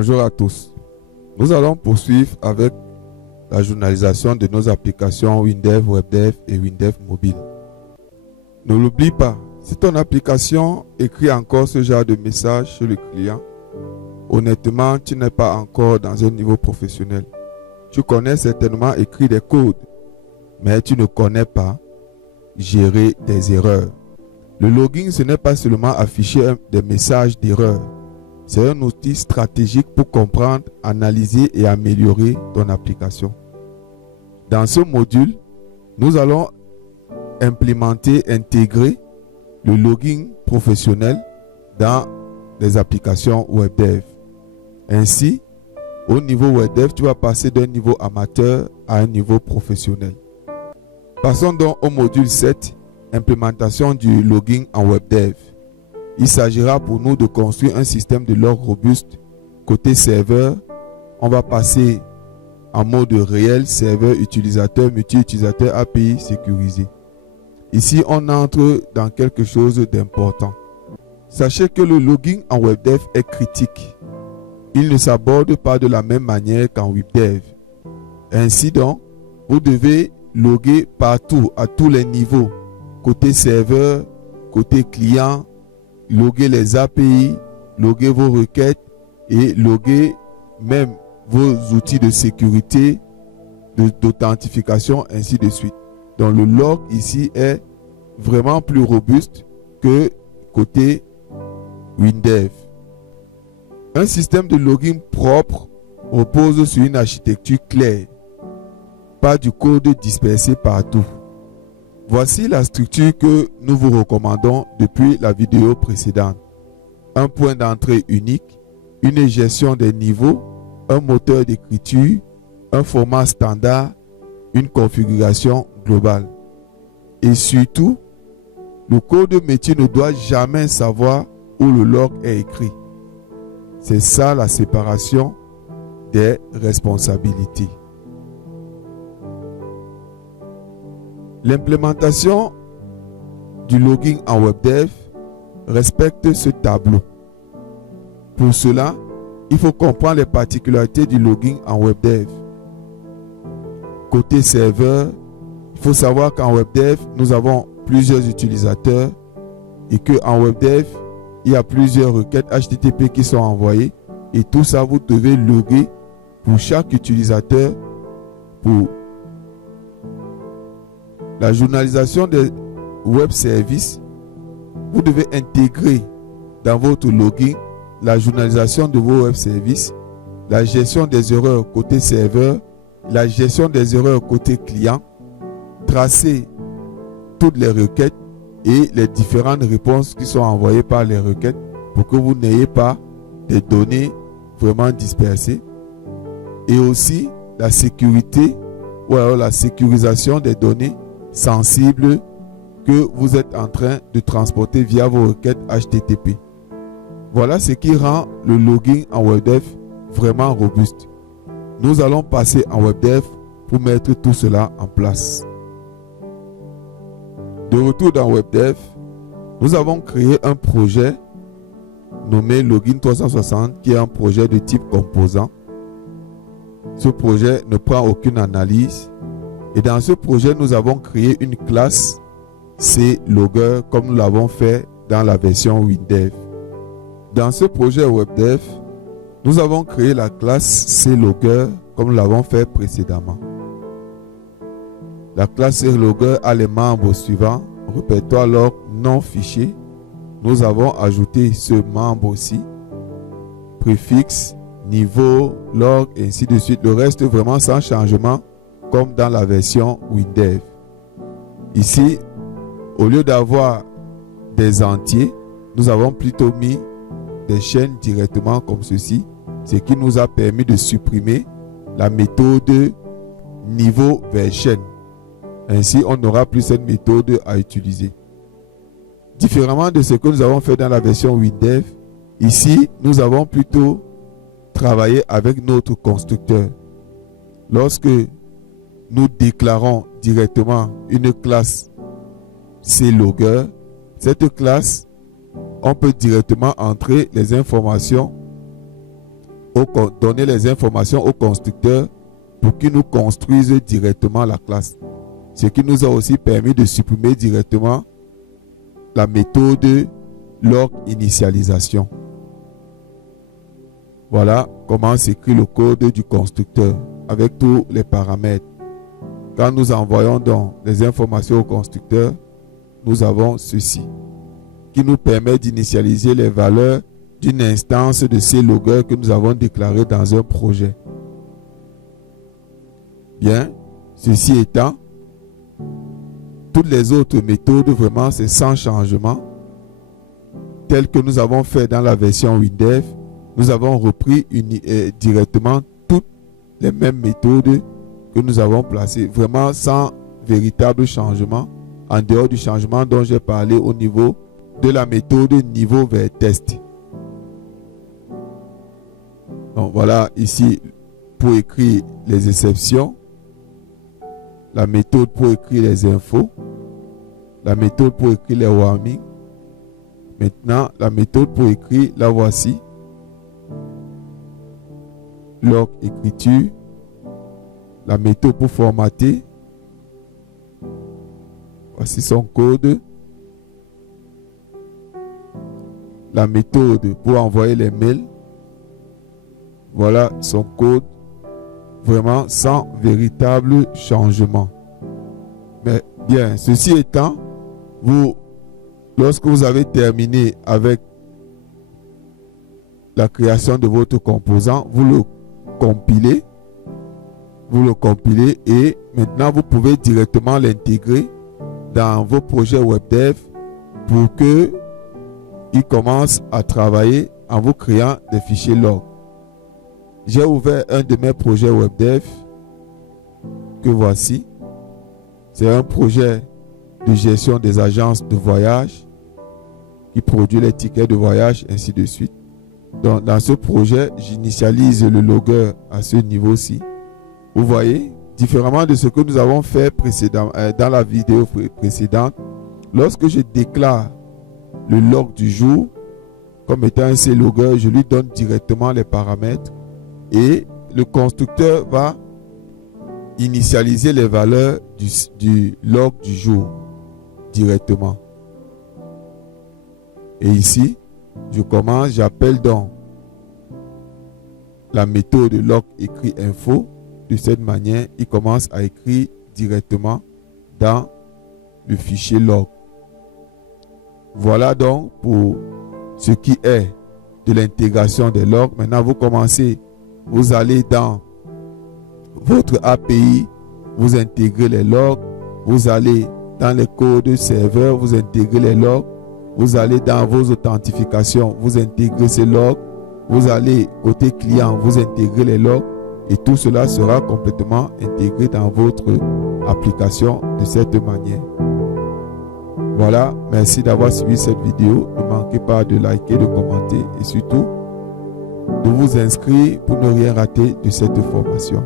Bonjour à tous. Nous allons poursuivre avec la journalisation de nos applications WinDev, WebDev et WinDev Mobile. Ne l'oublie pas, si ton application écrit encore ce genre de message chez le client, honnêtement, tu n'es pas encore dans un niveau professionnel. Tu connais certainement écrire des codes, mais tu ne connais pas gérer des erreurs. Le logging, ce n'est pas seulement afficher des messages d'erreur. C'est un outil stratégique pour comprendre, analyser et améliorer ton application. Dans ce module, nous allons intégrer le logging professionnel dans les applications WebDev. Ainsi, au niveau WebDev, tu vas passer d'un niveau amateur à un niveau professionnel. Passons donc au module 7, implémentation du logging en WebDev. Il s'agira pour nous de construire un système de log robuste. Côté serveur, on va passer en mode réel, serveur utilisateur, multi-utilisateur API sécurisé. Ici, on entre dans quelque chose d'important. Sachez que le logging en WebDev est critique. Il ne s'aborde pas de la même manière qu'en WebDev. Ainsi donc, vous devez loguer partout, à tous les niveaux. Côté serveur, côté client, loguer les API, loguer vos requêtes et loguer même vos outils de sécurité, d'authentification, ainsi de suite. Donc le log ici est vraiment plus robuste que côté WinDev. Un système de logging propre repose sur une architecture claire, pas du code dispersé partout. Voici la structure que nous vous recommandons depuis la vidéo précédente. Un point d'entrée unique, une gestion des niveaux, un moteur d'écriture, un format standard, une configuration globale. Et surtout, le code métier ne doit jamais savoir où le log est écrit. C'est ça la séparation des responsabilités. L'implémentation du logging en WebDev respecte ce tableau. Pour cela, il faut comprendre les particularités du logging en WebDev. Côté serveur, il faut savoir qu'en WebDev, nous avons plusieurs utilisateurs et qu'en WebDev, il y a plusieurs requêtes HTTP qui sont envoyées et tout ça, vous devez loguer pour chaque utilisateur. Pour la journalisation des web services, vous devez intégrer dans votre logging la journalisation de vos web services, la gestion des erreurs côté serveur, la gestion des erreurs côté client, tracer toutes les requêtes et les différentes réponses qui sont envoyées par les requêtes pour que vous n'ayez pas des données vraiment dispersées. Et aussi la sécurité ou alors la sécurisation des données sensibles que vous êtes en train de transporter via vos requêtes HTTP. Voilà ce qui rend le logging en WebDev vraiment robuste. Nous allons passer en WebDev pour mettre tout cela en place. De retour dans WebDev, nous avons créé un projet nommé Login 360 qui est un projet de type composant. Ce projet ne prend aucune analyse. Et dans ce projet, nous avons créé une classe CLogger comme nous l'avons fait dans la version WinDev. Dans ce projet WebDev, nous avons créé la classe CLogger comme nous l'avons fait précédemment. La classe CLogger a les membres suivants: répertoire log non fichier. Nous avons ajouté ce membre aussi, préfixe, niveau, log, et ainsi de suite. Le reste vraiment sans changement comme dans la version WinDev. Ici, au lieu d'avoir des entiers, nous avons plutôt mis des chaînes directement comme ceci, ce qui nous a permis de supprimer la méthode niveau vers chaîne. Ainsi, on n'aura plus cette méthode à utiliser. Différemment de ce que nous avons fait dans la version WinDev, ici, nous avons plutôt travaillé avec notre constructeur. Lorsque nous déclarons directement une classe CLogger, cette classe, on peut directement entrer les informations donner les informations au constructeur pour qu'il nous construise directement la classe. Ce qui nous a aussi permis de supprimer directement la méthode log initialisation. Voilà comment s'écrit le code du constructeur avec tous les paramètres. Quand nous envoyons donc les informations au constructeur, nous avons ceci qui nous permet d'initialiser les valeurs d'une instance de CLogger que nous avons déclaré dans un projet. Bien, ceci étant, toutes les autres méthodes, vraiment, c'est sans changement. Telles que nous avons fait dans la version WinDev, nous avons repris directement toutes les mêmes méthodes que nous avons placées, vraiment sans véritable changement, en dehors du changement dont j'ai parlé au niveau de la méthode niveau vers test. Donc voilà ici pour écrire les exceptions, la méthode pour écrire les infos, la méthode pour écrire les warnings. Maintenant, la méthode pour écrire, la voici. Log écriture, la méthode pour formater. Voici son code. La méthode pour envoyer les mails. Voilà son code. Vraiment sans véritable changement. Mais bien, ceci étant, lorsque vous avez terminé avec la création de votre composant, vous le compilez et maintenant vous pouvez directement l'intégrer dans vos projets WebDev pour que il commence à travailler en vous créant des fichiers log. J'ai ouvert un de mes projets WebDev que voici. C'est un projet de gestion des agences de voyage qui produit les tickets de voyage, ainsi de suite. Donc, dans ce projet, j'initialise le logger à ce niveau-ci. Vous voyez, différemment de ce que nous avons fait dans la vidéo précédente, lorsque je déclare le log du jour comme étant un CLogger, je lui donne directement les paramètres et le constructeur va initialiser les valeurs du log du jour directement. Et ici, j'appelle donc la méthode log écrit info. De cette manière, il commence à écrire directement dans le fichier log. Voilà donc pour ce qui est de l'intégration des logs. Maintenant, vous allez dans votre API, vous intégrez les logs, vous allez dans les codes serveurs, vous intégrez les logs, vous allez dans vos authentifications, vous intégrez ces logs, vous allez côté client, vous intégrez les logs et tout cela sera complètement intégré dans votre application de cette manière. Voilà, merci d'avoir suivi cette vidéo. Ne manquez pas de liker, de commenter et surtout de vous inscrire pour ne rien rater de cette formation.